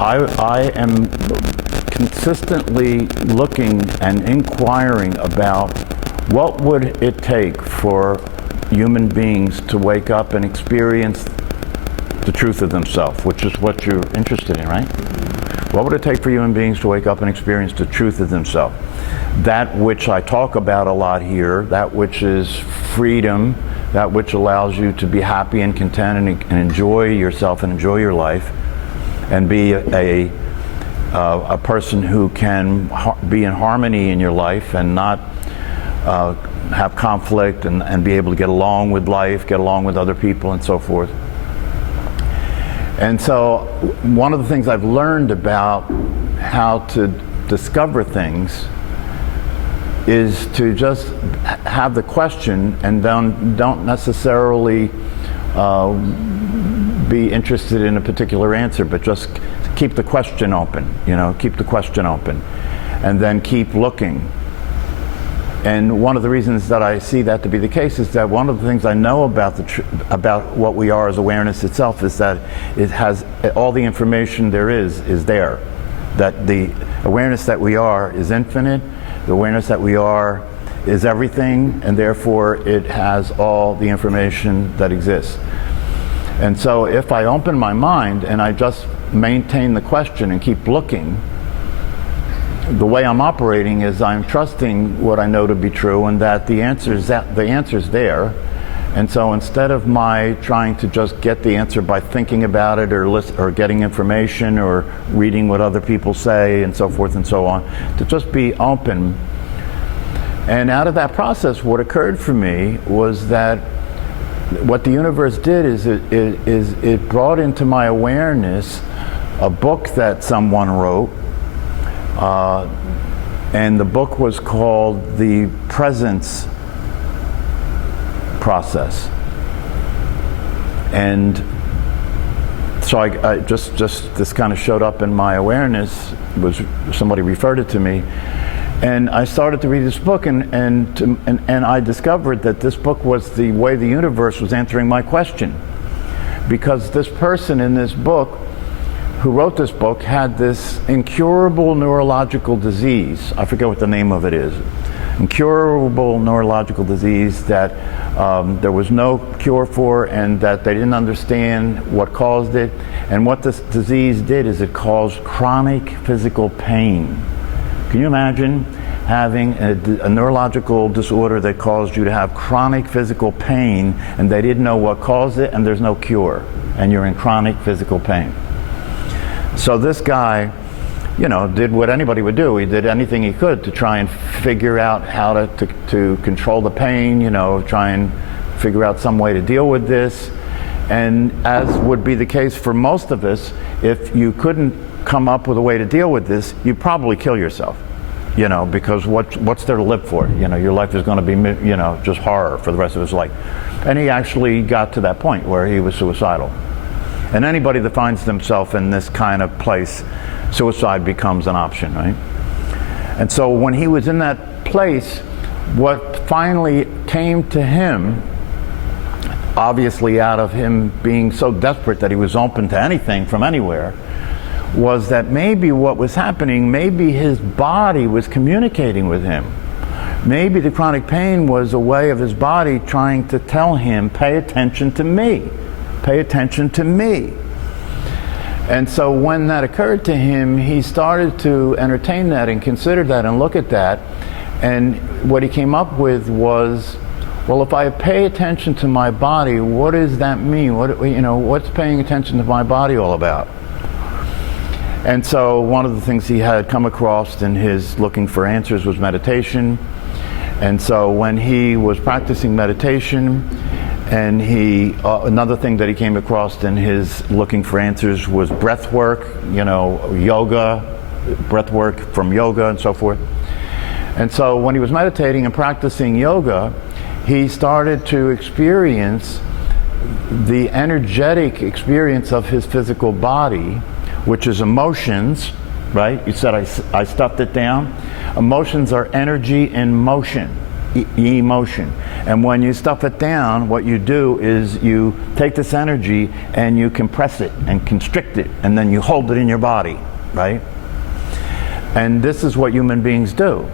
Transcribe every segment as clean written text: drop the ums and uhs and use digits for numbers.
I am consistently looking and inquiring about what would it take for human beings to wake up and experience the truth of themselves, which is what you're interested in, right? What would it take for human beings to wake up and experience the truth of themselves? That which I talk about a lot here, that which is freedom, that which allows you to be happy and content and enjoy yourself and enjoy your life, and be a person who can be in harmony in your life and not have conflict and be able to get along with life, get along with other people and so forth. And so one of the things I've learned about how to discover things is to just have the question and don't necessarily be interested in a particular answer, but just keep the question open, keep the question open, and then keep looking. And one of the reasons that I see that to be the case is that one of the things I know about about what we are as awareness itself is that it has all the information there is there. That the awareness that we are is infinite, the awareness that we are is everything, and therefore it has all the information that exists. And so if I open my mind and I just maintain the question and keep looking, the way I'm operating is I'm trusting what I know to be true, and that the answer's there. And so instead of my trying to just get the answer by thinking about it or getting information or reading what other people say and so forth and so on, to just be open. And out of that process, what occurred for me was that what the universe did is it brought into my awareness a book that someone wrote. And the book was called The Presence Process. And so I just this kind of showed up in my awareness, somebody referred it to me, and I started to read this book, and I discovered that this book was the way the universe was answering my question, because this person in this book who wrote this book had this incurable neurological disease. I forget what the name of it is. Incurable neurological disease that there was no cure for, and that they didn't understand what caused it. And what this disease did is it caused chronic physical pain. Can you imagine having a neurological disorder that caused you to have chronic physical pain, and they didn't know what caused it, and there's no cure, and you're in chronic physical pain? So this guy, did what anybody would do. He did anything he could to try and figure out how to control the pain, try and figure out some way to deal with this. And as would be the case for most of us, if you couldn't come up with a way to deal with this, you'd probably kill yourself, because what's there to live for? Your life is going to be, just horror for the rest of his life. And he actually got to that point where he was suicidal. And anybody that finds themselves in this kind of place, suicide becomes an option, right? And so when he was in that place, what finally came to him, obviously out of him being so desperate that he was open to anything from anywhere, was that maybe what was happening, maybe his body was communicating with him. Maybe the chronic pain was a way of his body trying to tell him, pay attention to me. Pay attention to me. And so when that occurred to him, he started to entertain that and consider that and look at that. And what he came up with was, well, if I pay attention to my body, what does that mean? What's paying attention to my body all about? And so one of the things he had come across in his looking for answers was meditation. And so when he was practicing meditation, and another thing that he came across in his looking for answers was breath work, yoga, breath work from yoga and so forth. And so when he was meditating and practicing yoga, he started to experience the energetic experience of his physical body, which is emotions, right? You said I stuffed it down. Emotions are energy in motion. emotion. And when you stuff it down, what you do is you take this energy and you compress it and constrict it, and then you hold it in your body, right? And this is what human beings do.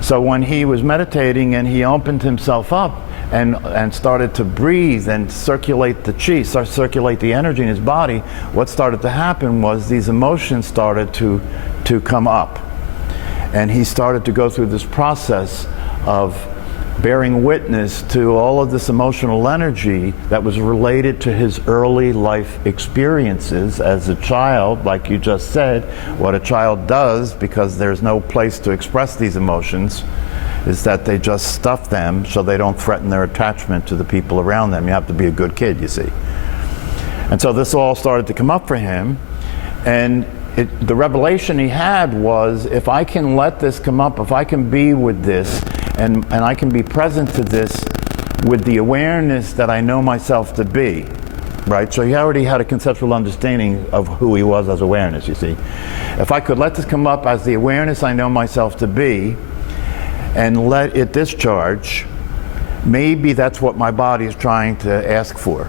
So when he was meditating and he opened himself up and started to breathe and circulate the chi, circulate the energy in his body, what started to happen was these emotions started to come up. And he started to go through this process of bearing witness to all of this emotional energy that was related to his early life experiences as a child, like you just said. What a child does, because there's no place to express these emotions, is that they just stuff them so they don't threaten their attachment to the people around them. You have to be a good kid, you see. And so this all started to come up for him, and the revelation he had was, if I can let this come up, if I can be with this, and I can be present to this with the awareness that I know myself to be, right? So he already had a conceptual understanding of who he was as awareness, you see. If I could let this come up as the awareness I know myself to be, and let it discharge, maybe that's what my body is trying to ask for.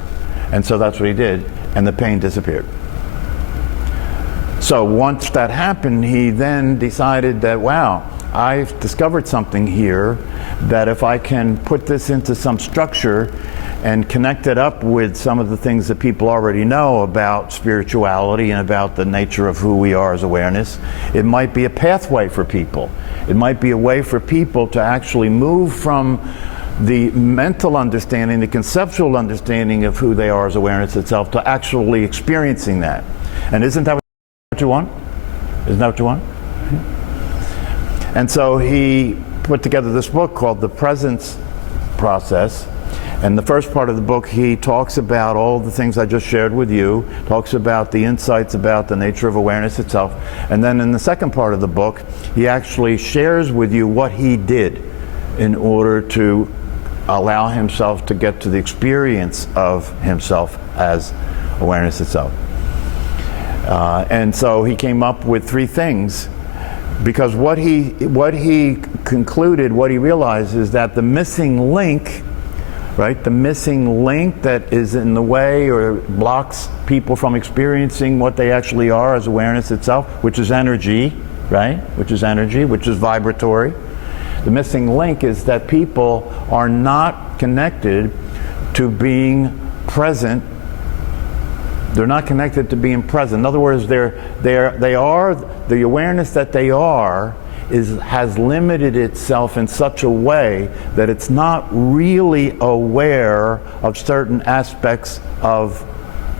And so that's what he did, and the pain disappeared. So once that happened, he then decided that, wow, I've discovered something here, that if I can put this into some structure and connect it up with some of the things that people already know about spirituality and about the nature of who we are as awareness, it might be a pathway for people. It might be a way for people to actually move from the mental understanding, the conceptual understanding of who they are as awareness itself, to actually experiencing that. And isn't that what you want? Isn't that what you want? And so he put together this book called The Presence Process. And the first part of the book, he talks about all the things I just shared with you, talks about the insights about the nature of awareness itself. And then in the second part of the book, he actually shares with you what he did in order to allow himself to get to the experience of himself as awareness itself. And so he came up with 3 things, because what he concluded, what he realized, is that the missing link, right, the missing link that is in the way or blocks people from experiencing what they actually are as awareness itself, which is energy, right, which is energy, which is vibratory. The missing link is that people are not connected to being present. They're not connected to being present. In other words, they are the awareness that they are has limited itself in such a way that it's not really aware of certain aspects of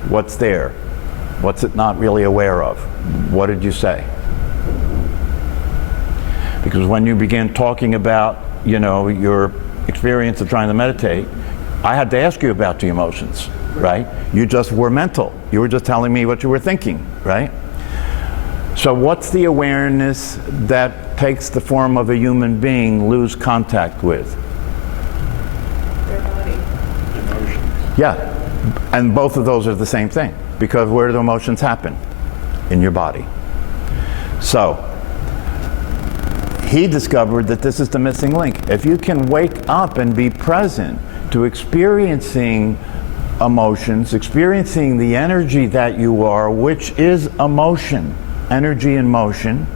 what's there. What's it not really aware of? What did you say? Because when you began talking about, you know, your experience of trying to meditate, I had to ask you about the emotions, right? You just were mental. You were just telling me what you were thinking, right? So what's the awareness that takes the form of a human being lose contact with? Their body. Emotions. Yeah, and both of those are the same thing, because where do emotions happen? In your body. So he discovered that this is the missing link. If you can wake up and be present to experiencing emotions, experiencing the energy that you are, which is emotion, energy in motion,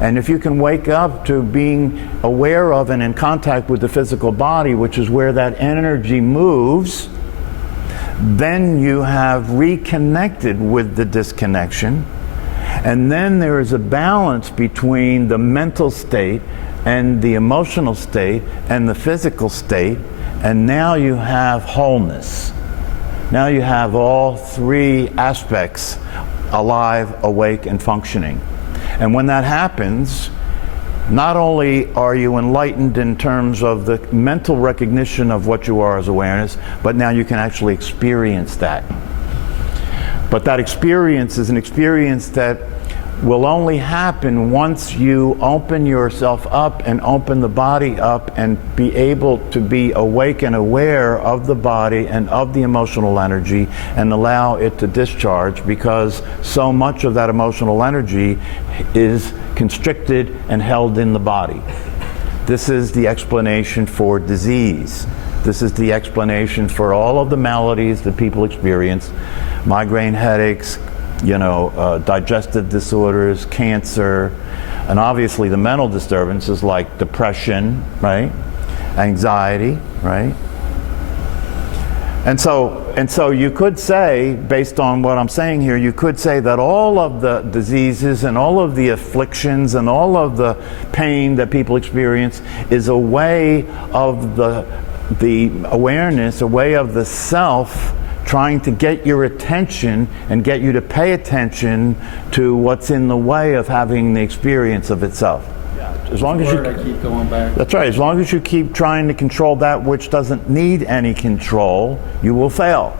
and if you can wake up to being aware of and in contact with the physical body, which is where that energy moves, then you have reconnected with the disconnection. And then there is a balance between the mental state and the emotional state and the physical state, and now you have wholeness. Now you have all 3 aspects alive, awake, and functioning. And when that happens, not only are you enlightened in terms of the mental recognition of what you are as awareness, but now you can actually experience that. But that experience is an experience that will only happen once you open yourself up and open the body up and be able to be awake and aware of the body and of the emotional energy and allow it to discharge, because so much of that emotional energy is constricted and held in the body. This is the explanation for disease. This is the explanation for all of the maladies that people experience. Migraine headaches, digestive disorders, cancer, and obviously the mental disturbances like depression, right? Anxiety, right? And so you could say, based on what I'm saying here, you could say that all of the diseases and all of the afflictions and all of the pain that people experience is a way of the awareness, a way of the self trying to get your attention and get you to pay attention to what's in the way of having the experience of itself. As long as I keep going back. That's right. As long as you keep trying to control that which doesn't need any control, you will fail.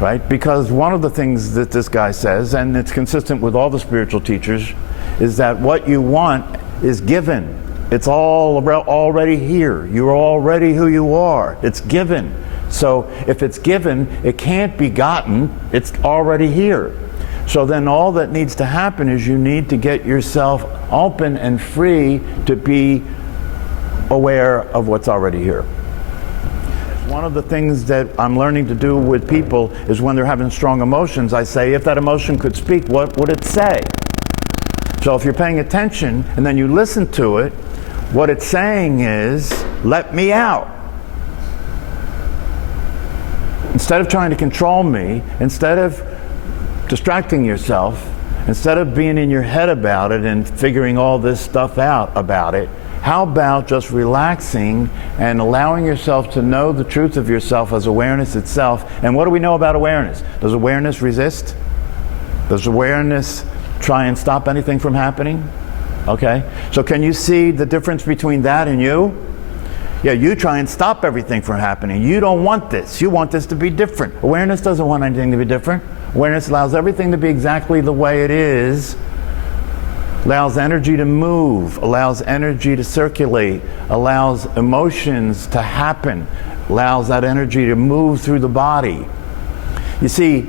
Right? Because one of the things that this guy says, and it's consistent with all the spiritual teachers, is that what you want is given. It's all already here. You're already who you are. It's given. So if it's given, it can't be gotten. It's already here. So then all that needs to happen is you need to get yourself open and free to be aware of what's already here. One of the things that I'm learning to do with people is when they're having strong emotions, I say, if that emotion could speak, what would it say? So if you're paying attention and then you listen to it, what it's saying is, let me out. Instead of trying to control me, instead of distracting yourself, instead of being in your head about it and figuring all this stuff out about it, how about just relaxing and allowing yourself to know the truth of yourself as awareness itself? And what do we know about awareness? Does awareness resist? Does awareness try and stop anything from happening? Okay, so can you see the difference between that and you? Yeah, you try and stop everything from happening. You don't want this. You want this to be different. Awareness doesn't want anything to be different. Awareness allows everything to be exactly the way it is, allows energy to move, allows energy to circulate, allows emotions to happen, allows that energy to move through the body. You see,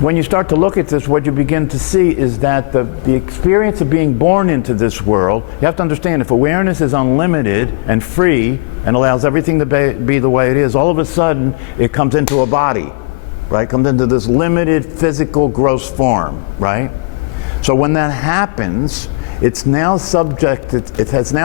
when you start to look at this, what you begin to see is that the experience of being born into this world, you have to understand, if awareness is unlimited and free and allows everything to be the way it is, all of a sudden it comes into a body. Right, comes into this limited physical gross form, right? So when that happens, it has now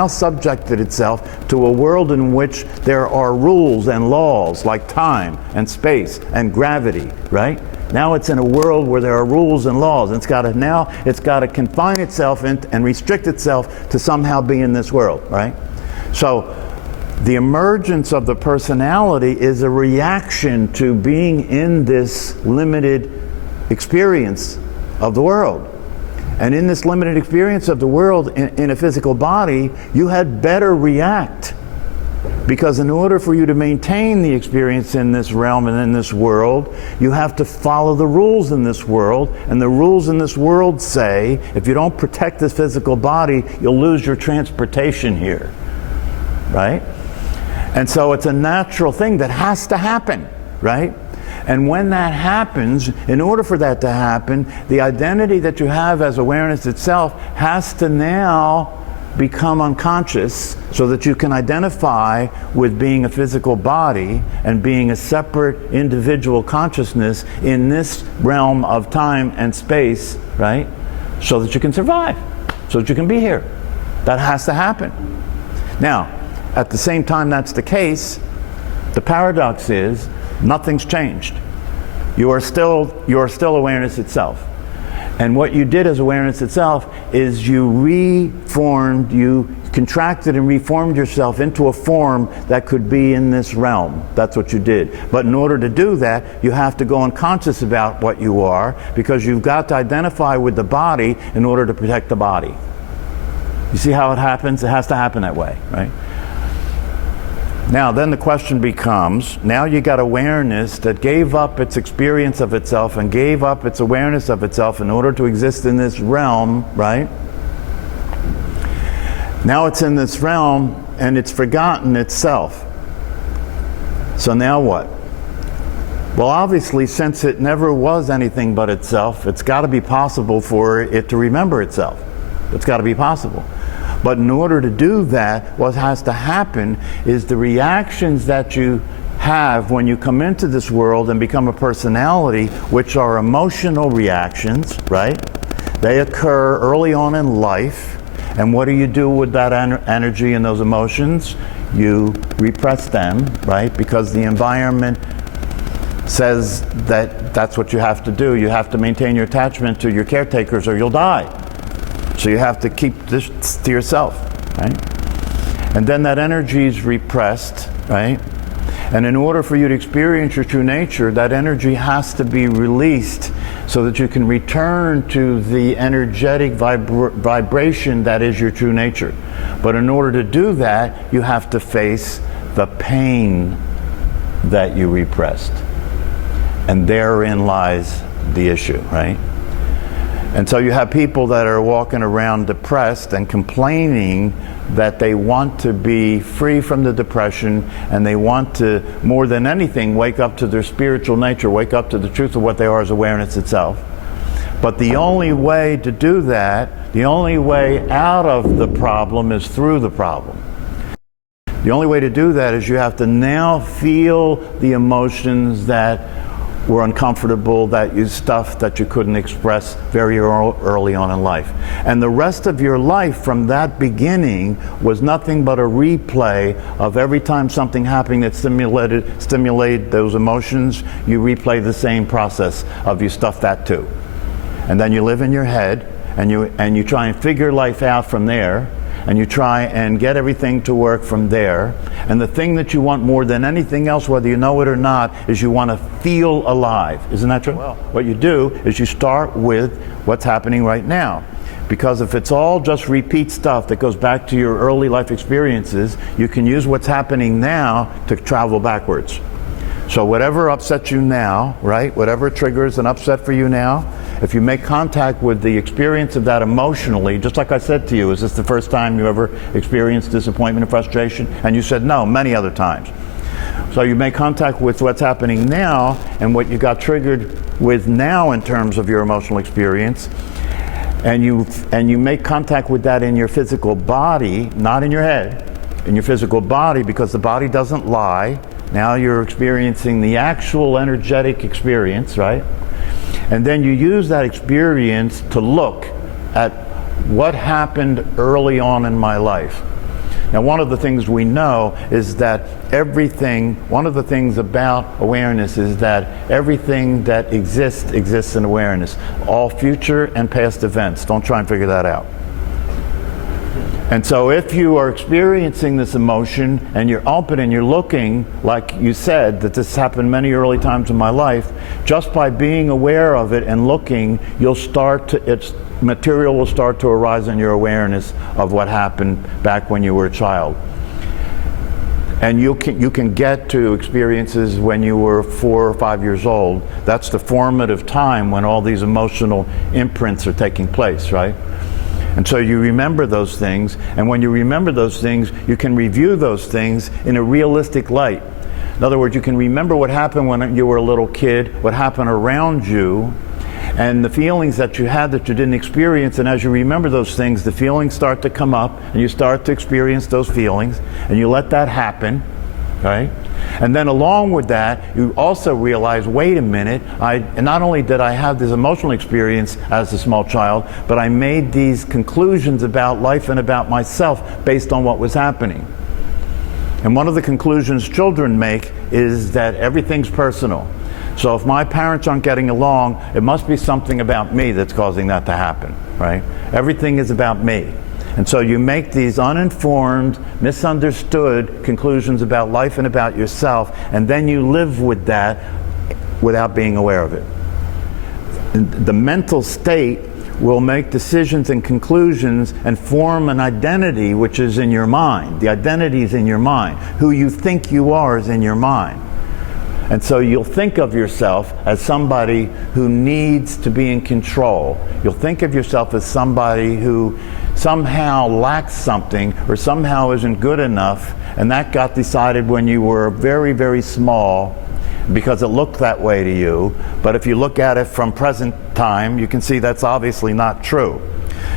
subjected itself to a world in which there are rules and laws like time and space and gravity, right? Now it's in a world where there are rules and laws, and it's got to confine itself and restrict itself to somehow be in this world, right? So the emergence of the personality is a reaction to being in this limited experience of the world. And in this limited experience of the world in a physical body, you had better react. Because in order for you to maintain the experience in this realm and in this world, you have to follow the rules in this world. And the rules in this world say, if you don't protect this physical body, you'll lose your transportation here. Right? And so it's a natural thing that has to happen, right? And when that happens, in order for that to happen, the identity that you have as awareness itself has to now become unconscious so that you can identify with being a physical body and being a separate individual consciousness in this realm of time and space, right? So that you can survive, so that you can be here. That has to happen. Now, at the same time that's the case, the paradox is nothing's changed. You are still awareness itself. And what you did as awareness itself is you contracted and reformed yourself into a form that could be in this realm. That's what you did. But in order to do that, you have to go unconscious about what you are, because you've got to identify with the body in order to protect the body. You see how it happens? It has to happen that way, right? Now, then the question becomes, now you got awareness that gave up its experience of itself and gave up its awareness of itself in order to exist in this realm, right? Now it's in this realm and it's forgotten itself. So now what? Well, obviously, since it never was anything but itself, it's got to be possible for it to remember itself. It's got to be possible. But in order to do that, what has to happen is the reactions that you have when you come into this world and become a personality, which are emotional reactions, right? They occur early on in life. And what do you do with that energy and those emotions? You repress them, right? Because the environment says that that's what you have to do. You have to maintain your attachment to your caretakers or you'll die. So you have to keep this to yourself, right? And then that energy is repressed, right? And in order for you to experience your true nature, that energy has to be released so that you can return to the energetic vibration that is your true nature. But in order to do that, you have to face the pain that you repressed. And therein lies the issue, right? And so you have people that are walking around depressed and complaining that they want to be free from the depression and they want to, more than anything, wake up to their spiritual nature, wake up to the truth of what they are as awareness itself. But the only way to do that, the only way out of the problem is through the problem. The only way to do that is you have to now feel the emotions that were uncomfortable, stuff that you couldn't express very early on in life. And the rest of your life from that beginning was nothing but a replay of every time something happened that stimulated those emotions, you replay the same process of you stuff that too. And then you live in your head and you try and figure life out from there. And you try and get everything to work from there. And the thing that you want more than anything else, whether you know it or not, is you want to feel alive. Isn't that true? Well, what you do is you start with what's happening right now. Because if it's all just repeat stuff that goes back to your early life experiences, you can use what's happening now to travel backwards. So whatever upsets you now, right? Whatever triggers an upset for you now, if you make contact with the experience of that emotionally, just like I said to you, is this the first time you ever experienced disappointment and frustration? And you said no, many other times. So you make contact with what's happening now and what you got triggered with now in terms of your emotional experience, and you make contact with that in your physical body, not in your head, in your physical body, because the body doesn't lie. Now you're experiencing the actual energetic experience, right? And then you use that experience to look at what happened early on in my life. Now, one of the things we know is that one of the things about awareness is that everything that exists in awareness. All future and past events. Don't try and figure that out. And so if you are experiencing this emotion and you're open and you're looking, like you said, that this happened many early times in my life, just by being aware of it and looking, its material will start to arise in your awareness of what happened back when you were a child. And you can get to experiences when you were 4 or 5 years old. That's the formative time when all these emotional imprints are taking place, right? And so you remember those things, and when you remember those things, you can review those things in a realistic light. In other words, you can remember what happened when you were a little kid, what happened around you, and the feelings that you had that you didn't experience. And as you remember those things, the feelings start to come up, and you start to experience those feelings, and you let that happen, right? And then along with that, you also realize, wait a minute, not only did I have this emotional experience as a small child, but I made these conclusions about life and about myself based on what was happening. And one of the conclusions children make is that everything's personal. So if my parents aren't getting along, it must be something about me that's causing that to happen, right? Everything is about me. And so you make these uninformed, misunderstood conclusions about life and about yourself, and then you live with that without being aware of it. The mental state will make decisions and conclusions and form an identity which is in your mind. The identity is in your mind. Who you think you are is in your mind. And so you'll think of yourself as somebody who needs to be in control. You'll think of yourself as somebody who somehow lacks something or somehow isn't good enough, and that got decided when you were very, very small because it looked that way to you. But if you look at it from present time, you can see that's obviously not true.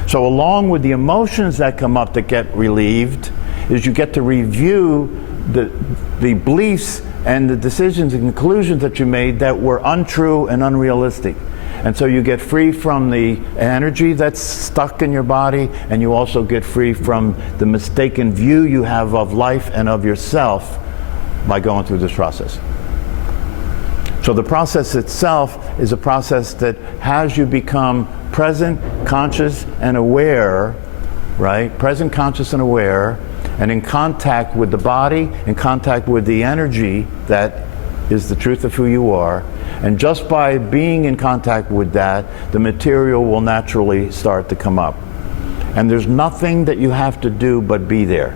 So along with the emotions that come up that get relieved, is you get to review the beliefs and the decisions and conclusions that you made that were untrue and unrealistic. And so you get free from the energy that's stuck in your body, and you also get free from the mistaken view you have of life and of yourself by going through this process. So the process itself is a process that has you become present, conscious, and aware, right? Present, conscious, and aware, and in contact with the body, in contact with the energy that is the truth of who you are. And just by being in contact with that, the material will naturally start to come up. And there's nothing that you have to do but be there.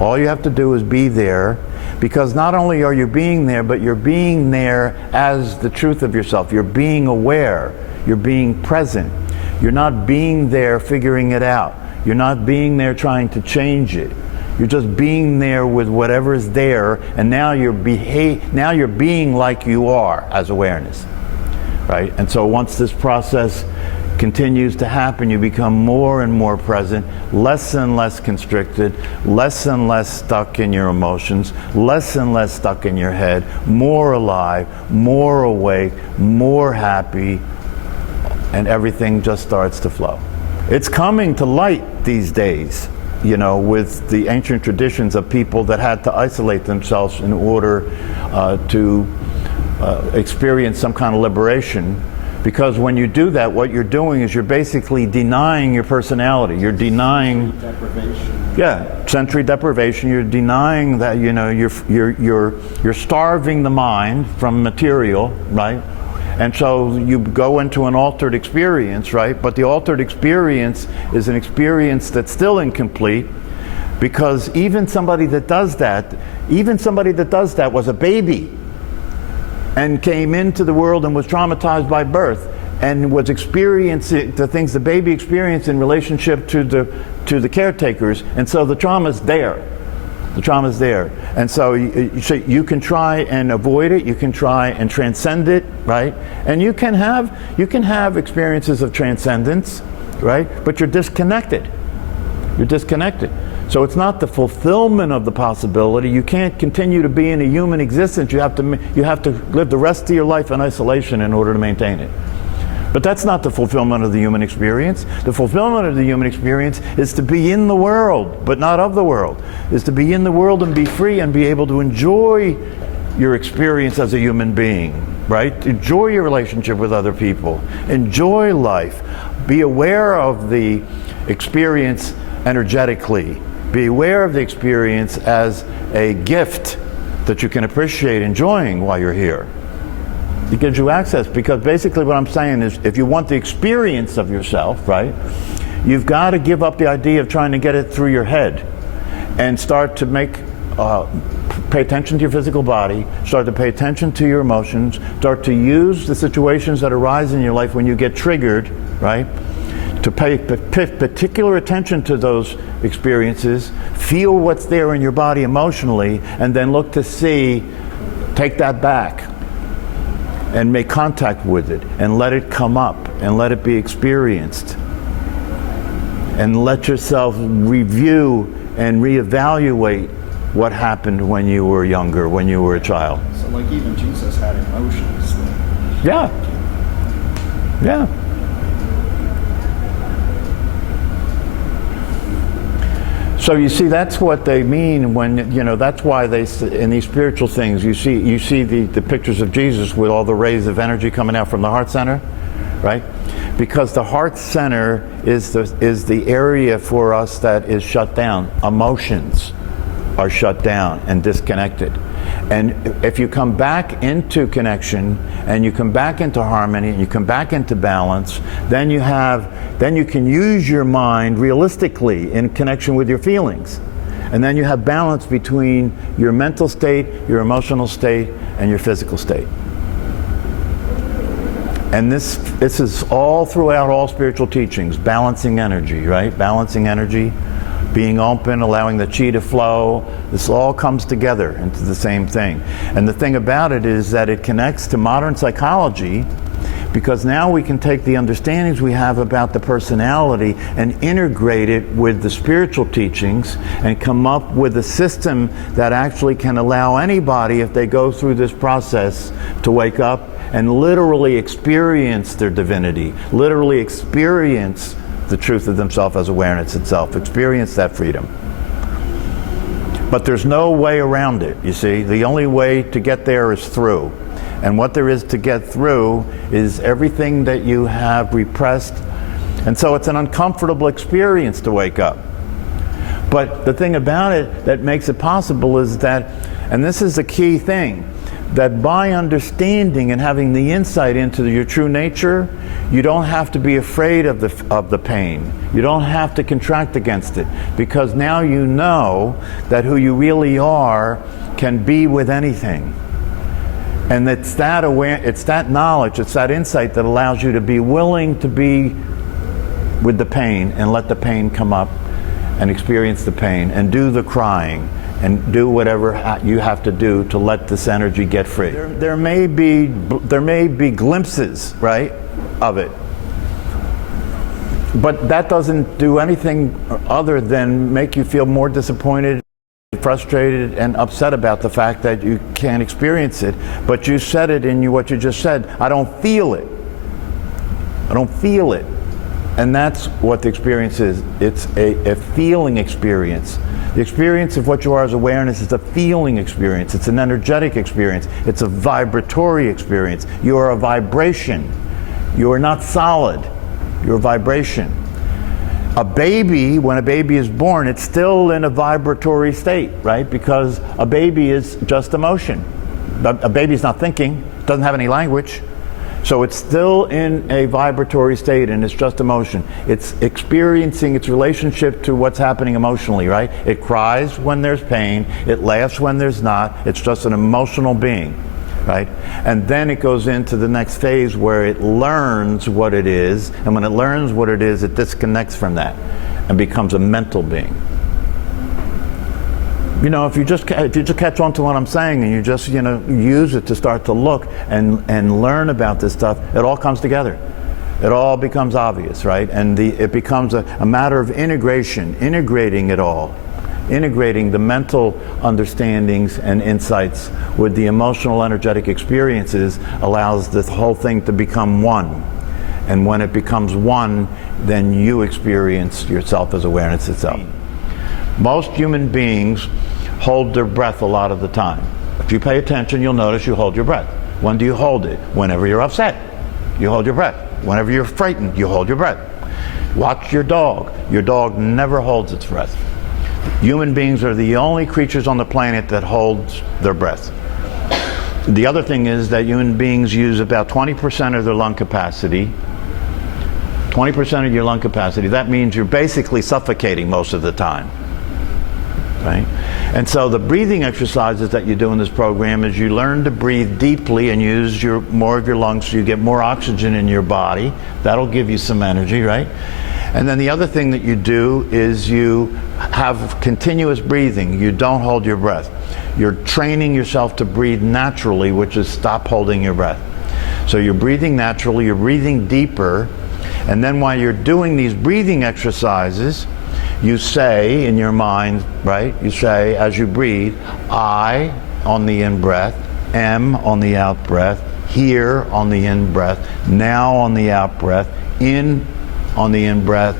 All you have to do is be there, because not only are you being there, but you're being there as the truth of yourself. You're being aware. You're being present. You're not being there figuring it out. You're not being there trying to change it. You're just being there with whatever is there, and now you're being like you are as awareness, right? And so once this process continues to happen, you become more and more present, less and less constricted, less and less stuck in your emotions, less and less stuck in your head, more alive, more awake, more happy, and everything just starts to flow. It's coming to light these days, you know, with the ancient traditions of people that had to isolate themselves in order to experience some kind of liberation. Because when you do that, what you're doing is you're basically denying your personality. You're denying deprivation. Yeah, sensory deprivation. You're denying that, you know, you're starving the mind from material, right? And so you go into an altered experience, right? But the altered experience is an experience that's still incomplete, because even somebody that does that was a baby and came into the world and was traumatized by birth and was experiencing the things the baby experienced in relationship to the caretakers, and so the trauma's there. The trauma's there. And so you can try and avoid it, you can try and transcend it, right? And you can have experiences of transcendence, right? But you're disconnected. You're disconnected. So it's not the fulfillment of the possibility. You can't continue to be in a human existence. You have to live the rest of your life in isolation in order to maintain it. But that's not the fulfillment of the human experience. The fulfillment of the human experience is to be in the world, but not of the world. Is to be in the world and be free and be able to enjoy your experience as a human being, right? Enjoy your relationship with other people. Enjoy life. Be aware of the experience energetically. Be aware of the experience as a gift that you can appreciate enjoying while you're here. It gives you access, because basically what I'm saying is, if you want the experience of yourself, right, you've got to give up the idea of trying to get it through your head and start to pay attention to your physical body, start to pay attention to your emotions, start to use the situations that arise in your life when you get triggered, right, to pay particular attention to those experiences, feel what's there in your body emotionally, and then look to see, take that back and make contact with it and let it come up and let it be experienced, and let yourself review and reevaluate what happened when you were younger, when you were a child. So like even Jesus had emotions. Yeah. Yeah. So you see, that's what they mean when, you know, that's why they, in these spiritual things, you see the pictures of Jesus with all the rays of energy coming out from the heart center, right? Because the heart center is the area for us that is shut down. Emotions are shut down and disconnected. And if you come back into connection and you come back into harmony and you come back into balance, then you can use your mind realistically in connection with your feelings. And then you have balance between your mental state, your emotional state, and your physical state. And this is all throughout all spiritual teachings, balancing energy, right? Balancing energy, being open, allowing the chi to flow. This all comes together into the same thing. And the thing about it is that it connects to modern psychology, Because now we can take the understandings we have about the personality and integrate it with the spiritual teachings and come up with a system that actually can allow anybody, if they go through this process, to wake up and literally experience their divinity, literally experience the truth of themselves as awareness itself, experience that freedom. But there's no way around it, you see. The only way to get there is through. And what there is to get through is everything that you have repressed. And so it's an uncomfortable experience to wake up. But the thing about it that makes it possible is that, and this is the key thing, that by understanding and having the insight into your true nature, you don't have to be afraid of the pain. You don't have to contract against it, because now you know that who you really are can be with anything. And it's that knowledge, it's that insight that allows you to be willing to be with the pain and let the pain come up and experience the pain and do the crying and do whatever you have to do to let this energy get free. There may be glimpses, right, of it. But that doesn't do anything other than make you feel more disappointed, frustrated, and upset about the fact that you can't experience it. But you said it in what you just said. I don't feel it. I don't feel it. And that's what the experience is. It's a feeling experience. The experience of what you are as awareness is a feeling experience. It's an energetic experience. It's a vibratory experience. You are a vibration. You are not solid. You're a vibration. A baby, when a baby is born, it's still in a vibratory state, right? Because a baby is just emotion. A baby's not thinking, doesn't have any language. So it's still in a vibratory state, and it's just emotion. It's experiencing its relationship to what's happening emotionally, right? It cries when there's pain, it laughs when there's not. It's just an emotional being, right? And then it goes into the next phase where it learns what it is, and when it learns what it is, it disconnects from that and becomes a mental being. You know, if you just catch on to what I'm saying and you just, use it to start to look and learn about this stuff, it all comes together. It all becomes obvious, right? And it becomes a matter of integrating it all. Integrating the mental understandings and insights with the emotional, energetic experiences allows this whole thing to become one. And when it becomes one, then you experience yourself as awareness itself. Most human beings hold their breath a lot of the time. If you pay attention, you'll notice you hold your breath. When do you hold it? Whenever you're upset, you hold your breath. Whenever you're frightened, you hold your breath. Watch your dog. Your dog never holds its breath. Human beings are the only creatures on the planet that holds their breath. The other thing is that human beings use about 20% of their lung capacity. 20% of your lung capacity. That means you're basically suffocating most of the time. Right? And so the breathing exercises that you do in this program is you learn to breathe deeply and use more of your lungs so you get more oxygen in your body. That'll give you some energy, right? And then the other thing that you do is you have continuous breathing. You don't hold your breath. You're training yourself to breathe naturally, which is stop holding your breath. So you're breathing naturally, you're breathing deeper, and then while you're doing these breathing exercises, you say in your mind, right? You say as you breathe, I on the in-breath, M on the out-breath, here on the in-breath, now on the out-breath, in on the in-breath,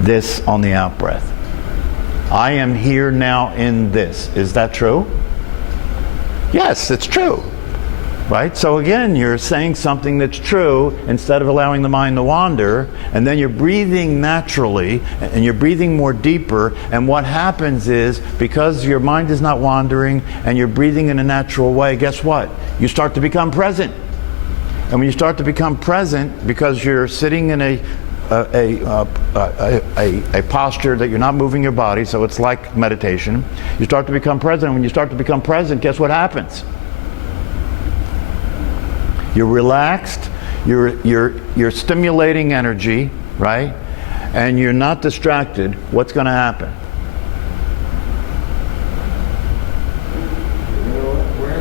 this on the out-breath. I am here now in this. Is that true? Yes, it's true. Right? So again, you're saying something that's true instead of allowing the mind to wander, and then you're breathing naturally, and you're breathing more deeper, and what happens is, because your mind is not wandering, and you're breathing in a natural way, guess what? You start to become present. And when you start to become present, because you're sitting in a posture that you're not moving your body, so it's like meditation, you start to become present. When you start to become present, guess what happens? You're relaxed, you're stimulating energy, right? And you're not distracted. What's going to happen?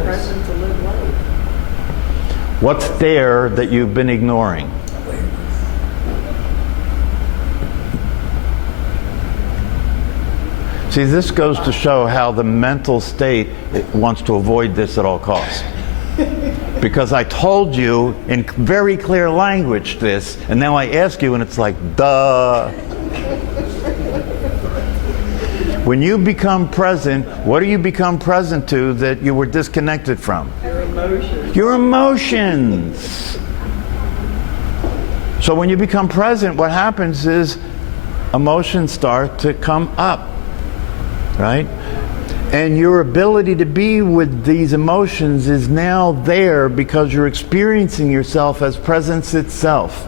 Present to live life. What's there that you've been ignoring? See, this goes to show how the mental state wants to avoid this at all costs. Because I told you in very clear language this, and now I ask you and it's like, duh. When you become present, what do you become present to that you were disconnected from? Your emotions. Your emotions. So when you become present, what happens is emotions start to come up, right? And your ability to be with these emotions is now there because you're experiencing yourself as presence itself.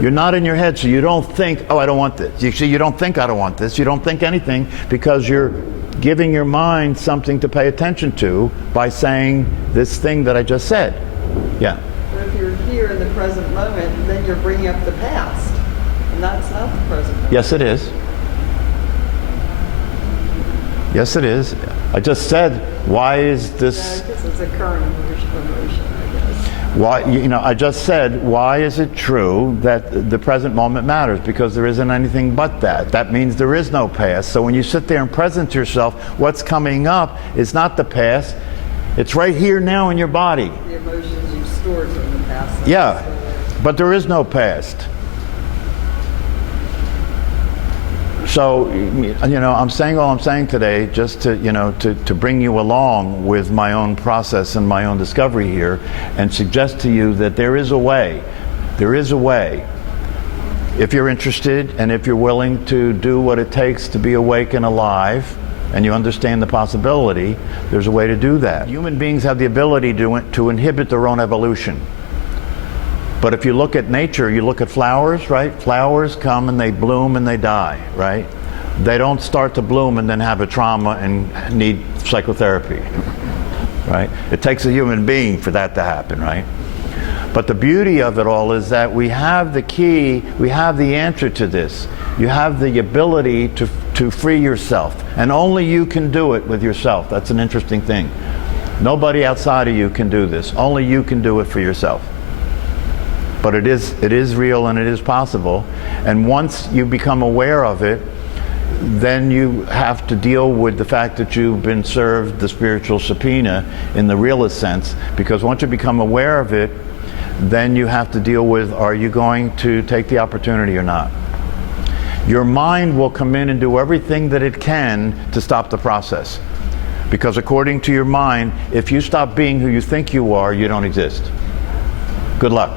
You're not in your head, so you don't think, oh, I don't want this. You see, you don't think, I don't want this. You don't think anything because you're giving your mind something to pay attention to by saying this thing that I just said. Yeah. But if you're here in the present moment, then you're bringing up the past. And that's not the present moment. Yes, it is. Yes, it is. I just said, why is this... Yeah, I guess it's a current emotion, I guess. Why, I just said, why is it true that the present moment matters? Because there isn't anything but that. That means there is no past. So when you sit there and present yourself, what's coming up is not the past. It's right here now in your body. The emotions you stored from the past. Yeah, but there is no past. So, I'm saying all I'm saying today just to, to bring you along with my own process and my own discovery here and suggest to you that there is a way. There is a way. If you're interested and if you're willing to do what it takes to be awake and alive and you understand the possibility, there's a way to do that. Human beings have the ability to inhibit their own evolution. But if you look at nature, you look at flowers, right? Flowers come and they bloom and they die, right? They don't start to bloom and then have a trauma and need psychotherapy, right? It takes a human being for that to happen, right? But the beauty of it all is that we have the key, we have the answer to this. You have the ability to free yourself, and only you can do it with yourself. That's an interesting thing. Nobody outside of you can do this. Only you can do it for yourself. But it is real and it is possible. And once you become aware of it, then you have to deal with the fact that you've been served the spiritual subpoena in the realest sense. Because once you become aware of it, then you have to deal with, are you going to take the opportunity or not? Your mind will come in and do everything that it can to stop the process. Because according to your mind, if you stop being who you think you are, you don't exist. Good luck.